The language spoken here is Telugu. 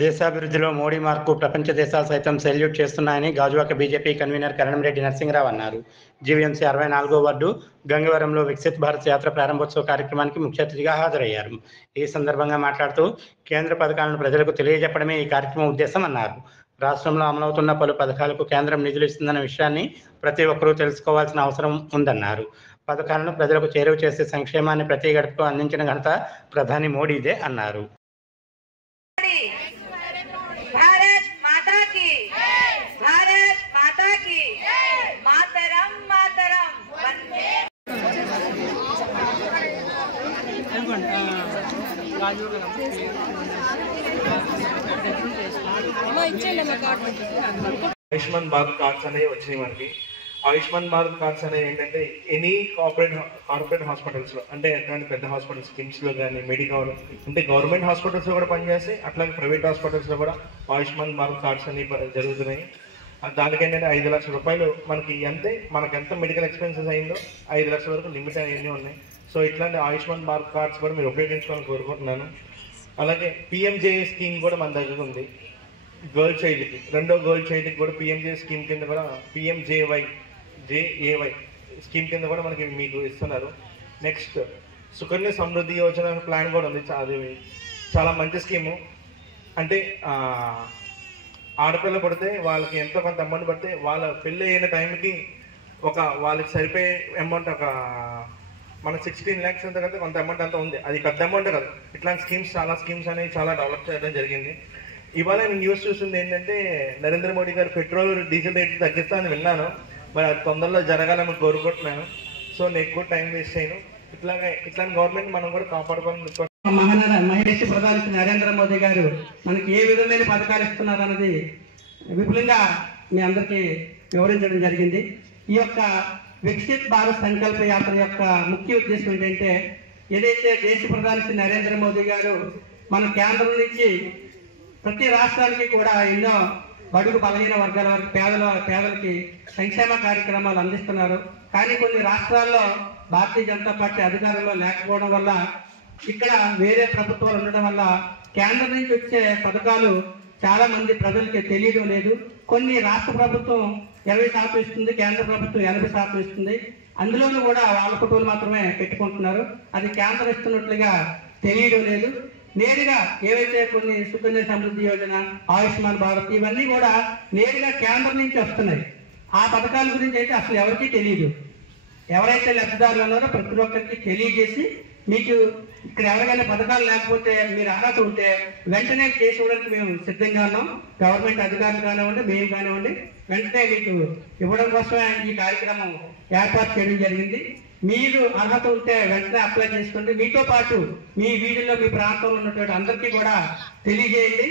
దేశాభివృద్ధిలో మోడీ మార్కు ప్రపంచ దేశాలు సైతం సెల్యూట్ చేస్తున్నాయని గాజువాక బీజేపీ కన్వీనర్ కరణంరెడ్డి నరసింహరావు అన్నారు. జీవీఎంసీ 64వ వార్డు గంగవరంలో వికసిత్ భారత్ యాత్ర ప్రారంభోత్సవ కార్యక్రమానికి ముఖ్య అతిథిగా హాజరయ్యారు. ఈ సందర్భంగా మాట్లాడుతూ కేంద్ర పథకాలను ప్రజలకు తెలియజెప్పడమే ఈ కార్యక్రమం ఉద్దేశం అన్నారు. రాష్ట్రంలో అమలవుతున్న పలు పథకాలకు కేంద్రం నిధులు ఇస్తుందన్న విషయాన్ని ప్రతి ఒక్కరూ తెలుసుకోవాల్సిన అవసరం ఉందన్నారు. పథకాలను ప్రజలకు చేరువ చేసే సంక్షేమాన్ని ప్రతి గడపకు అందించిన ఘనత ప్రధాని మోడీదే అన్నారు. भारत माता की भारत माता की मातरम मातरम वंदे ఆయుష్మాన్ భారత్ కార్డ్స్ అనేవి వచ్చినాయి మనకి. ఆయుష్మాన్ భారత్ కార్డ్స్ అనేవి ఏంటంటే ఎనీ కార్పొరేట్ హాస్పిటల్స్లో అంటే ఎట్లాంటి పెద్ద హాస్పిటల్స్ కిమ్స్లో కానీ మెడికల్ అంటే గవర్నమెంట్ హాస్పిటల్స్లో కూడా పనిచేస్తాయి, అట్లాగే ప్రైవేట్ హాస్పిటల్స్లో కూడా ఆయుష్మాన్ భారత్ కార్డ్స్ అనేవి జరుగుతున్నాయి. దానికి ఏంటంటే 5 లక్షల రూపాయలు మనకి మనకి ఎంత మెడికల్ ఎక్స్పెన్సెస్ అయిందో 5 లక్షల వరకు లిమిట్ అవన్నీ ఉన్నాయి. సో ఇట్లాంటి ఆయుష్మాన్ భారత్ కార్డ్స్ కూడా మీరు ఉపయోగించుకోవాలని కోరుకుంటున్నాను. అలాగే పిఎంజే స్కీమ్ కూడా మన దగ్గర ఉంది. గర్ల్ చైల్డ్కి రెండో గర్ల్ చైల్డ్కి కూడా పిఎంజే స్కీమ్ కింద కూడా పిఎంజేవై స్కీమ్ కింద కూడా మనకి మీకు ఇస్తున్నారు. నెక్స్ట్ సుకన్య సమృద్ధి యోజన ప్లాన్ కూడా ఉంది. అది చాలా మంచి స్కీము. అంటే ఆడపిల్ల పడితే వాళ్ళకి ఎంతో కొంత అమౌంట్ పడితే వాళ్ళ పెళ్ళి అయిన టైంకి వాళ్ళకి సరిపోయే అమౌంట్ మన 16 lakhs అంత కదా కొంత అమౌంట్ అంతా ఉంది. అది పెద్ద అమౌంట్ కదా. ఇట్లాంటి చాలా స్కీమ్స్ అనేవి చాలా డెవలప్ చేయడం జరిగింది. ఇవాళ నేను న్యూస్ చూస్తుంది ఏంటంటే నరేంద్ర మోడీ గారు పెట్రోల్ డీజిల్ రేట్లు తగ్గిస్తానని విన్నాను. మరి అది తొందరలో జరగాలని కోరుకుంటున్నాను. సో నేను ఎక్కువ టైం వేస్ట్ చేయను. ఇట్లాంటి గవర్నమెంట్ మనం కూడా కాపాడుకోవాలని మహేష్ ప్రధాని నరేంద్ర మోదీ గారు మనకి ఏ విధమైన పథకాలు ఇస్తున్నారు అన్నది విపులంగా మీ అందరికీ వివరించడం జరిగింది. ఈ యొక్క వికసిత్ భారత్ సంకల్ప యాత్ర యొక్క ముఖ్య ఉద్దేశం ఏంటంటే ఏదైతే దేశ ప్రధాని నరేంద్ర మోదీ గారు మన కేంద్రం నుంచి ప్రతి రాష్ట్రానికి కూడా ఎన్నో బడుగు బలహీన వర్గాల వరకు పేదలకి సంక్షేమ కార్యక్రమాలు అందిస్తున్నారు. కానీ కొన్ని రాష్ట్రాల్లో భారతీయ జనతా పార్టీ అధికారంలో లేకపోవడం వల్ల ఇక్కడ వేరే ప్రభుత్వాలు ఉండడం వల్ల కేంద్రం నుంచి వచ్చే పథకాలు చాలా మంది ప్రజలకి తెలియడం లేదు. కొన్ని రాష్ట్ర ప్రభుత్వం 20% ఇస్తుంది, కేంద్ర ప్రభుత్వం 80% ఇస్తుంది. అందులోనూ కూడా వాళ్ళ కుటుంబాలు మాత్రమే పెట్టుకుంటున్నారు. అది కేంద్రం ఇస్తున్నట్లుగా తెలియడం లేదు. నేరుగా ఏవైతే కొన్ని సుకన్య సమృద్ధి యోజన, ఆయుష్మాన్ భారత్ ఇవన్నీ కూడా నేరుగా కేంద్రం నుంచి వస్తున్నాయి. ఆ పథకాల గురించి అయితే అసలు ఎవరికీ తెలియదు. ఎవరైతే లబ్ధిదారులు ఉన్నారో ప్రతి ఒక్కరికి తెలియజేసి మీకు ఇక్కడ ఎవరికైనా పథకాలు లేకపోతే మీరు అర్హత ఉంటే వెంటనే చేసి ఇవ్వడానికి మేము సిద్ధంగా ఉన్నాం. గవర్నమెంట్ అధికారులు కానివ్వండి, మేము కానివ్వండి, వెంటనే మీకు ఇవ్వడం కోసమే ఈ కార్యక్రమం ఏర్పాటు చేయడం జరిగింది. మీరు అర్హత ఉంటే వెంటనే అప్లై చేసుకోండి. మీతో పాటు మీ వీధుల్లో మీ ప్రాంతంలో ఉన్నటువంటి అందరికీ కూడా తెలియజేయండి.